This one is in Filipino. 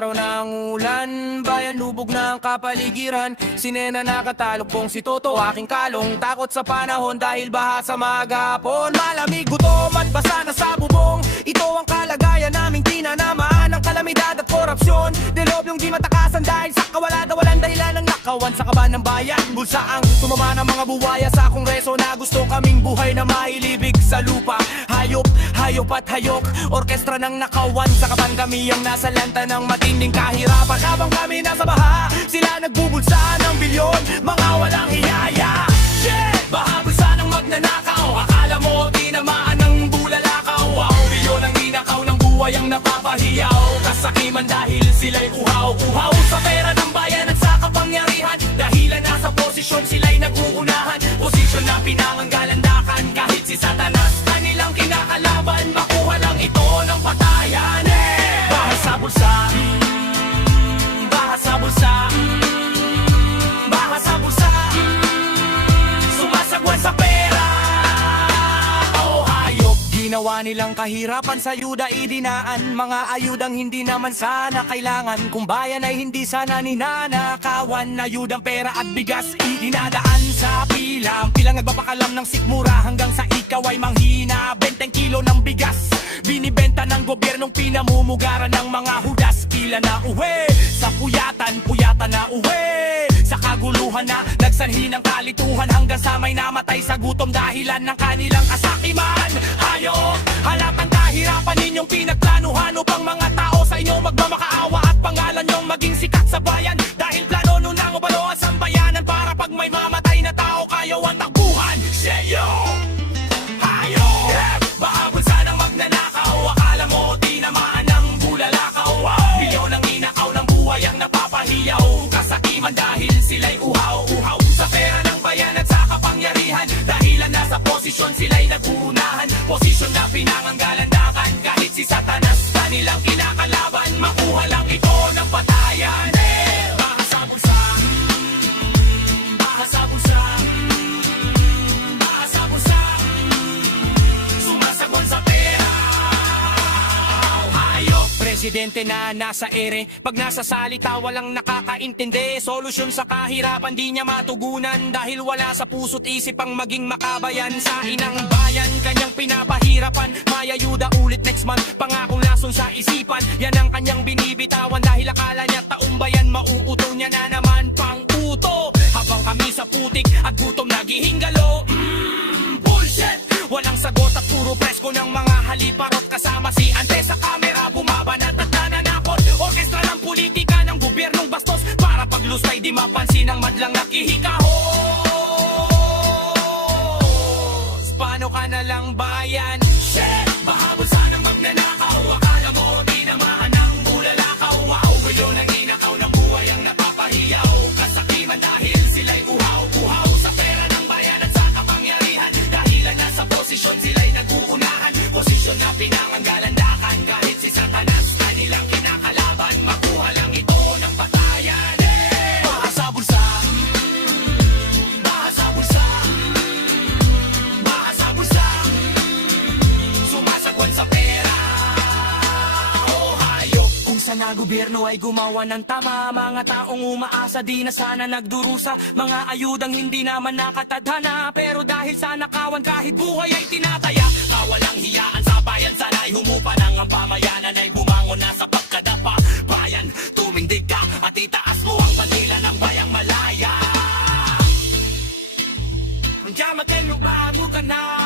araw ng ulan, bayan lubog ng kapaligiran. Sinena nakatalokbong si Toto, aking kalong. Takot sa panahon dahil baha sa maghapon. Malamig, gutom at basa na sa bubong. Ito ang kalagayan naming tinanamaan ng kalamidad at korupsyon. Delobyong di matakasan dahil sa kawala-dawalan dahilan ng nakawan sa kaban ng bayan. Bulsa ang tumama ng mga buwaya sa kongreso na gusto kaming buhay na mailibig sa lupa. Hayop, hayop at hayok, orkestra ng nakawan sa kaban. Kami ang nasa lanta ng matinding kahirapan. Habang kami nasa baha, sila nagbubulsa ng bilyon. Mga walang hiyaya, shit! Baha bulsa ng magnanakaw. Akala mo tinamaan ng bulalakaw. Wow, bilyon ang ninakaw ng buhay ang napapahiyaw. Kasakiman dahil sila'y uhaw-uhaw sa pera ng bayan at sa kapangyarihan. Dahilan nasa posisyon sila'y naguunahan. Posisyon na pinanganggalandakan kahit si Satanas kanilang kinakalaban. Makuha lang ito ng patayan. Baha sa bulsa, baha sa bulsa, baha sa bulsa, sumasagwan sa pera. Oh, hayop, ginawa nilang kahirapan sa ayuda idinaan. Mga ayudang hindi naman sana kailangan. Kung bayan ay hindi sana ninanakawan. Ayudang pera at bigas idinadaan sa pila. Ang pilang nagpapakalam ng sikmura hanggang sa ikaw ay manghina. 20 kilo ng bigas binibenta ng gobyernong pinamumugaran ng mga hudas. Pila na uwi sa puyatan, puyatan na uwi sa kaguluhan na nagsanhi ng kalituhan. Hanggang sa may namatay sa gutom dahilan ng kanilang kasakiman. Hayop, halap ang kahirapan ninyong pinagplanuhan upang mga tao sa inyo magmamakaawa at pangalan nyong maging sikat sa bayan. Dahil plano nun ang ubalo ang sambayanan para pag may mamatay na tao kayo ang takbuhan. Seyo! Hayop! Baha bulsa ng magnanakaw. Akala mo tinamaan ng bulalakaw. Milyon ang inakaw ng buhay ang napapahiyaw. Kasakiman dahil sila'y uhaw-uhaw sa pera ng bayan at sa kapangyarihan. Dahilan nasa posisyon sila'y naguunahan. Posisyon na pinanganggalandakan kahit si Satanas kanilang kinakalaban. Makuha lang ito ng patayan. Baha sa bulsa, baha sa bulsa, baha sa bulsa, sumasagwan sa pera. Hayop, presidente na nasa ere. Pag nasa salita walang nakakaintindi. Solusyon sa kahirapan di niya matugunan. Dahil wala sa puso't isip ang maging makabayan. Sa inang bayan kanyang pinapahirapan. May ayuda ulit next month. Pangakong lason sa isipan. Yan ang kanyang binibitawan. Dahil akala niya taumbayan mauuto niya na naman pang uto. Habang kami sa putik at gutom naghihingalo. Bullshit! Walang sagot at puro presko ng mga haliparot. Kasama si Ante sa kamera bumabanat at nananakot. Orkestra ng politika ng gobyernong bastos. Para paglusay di mapansin ang madlang nakihikahos. Paano ka na lang bayan? Shit! Baha bulsa ng magnanakaw. Akala mo tinamaan ng bulalakaw. Wow, bilyon ang inakaw ng buhay ang napapahiyaw. Kasakiman dahil sila'y uhaw-uhaw sa pera ng bayan at sa kapangyarihan. Dahilan nasa posisyon sila'y naguunahan. Posisyon na pinanganggalandakan kahit si Satanas kanilang kinakalaban. Makuha lang ito ng patayan. Baha sa bulsa, baha sa bulsa, baha sa bulsa, sumasagwan sa pera. Oh, hayop! Kung sana gobyerno ay gumawa ng tama, mga taong umaasa di na sana nagdurusa. Mga ayudang hindi naman nakatadhana. Pero dahil sa nakawan kahit buhay ay tinataya. Kawalang hiyaan sa bayan, sana'y humupa nang ang pamayanan ay bumangon na sa pagkadapa. Bayan, tumindig ka at itaas mo ang bandila ng bayang malaya. Diyan magkayo bago ka na.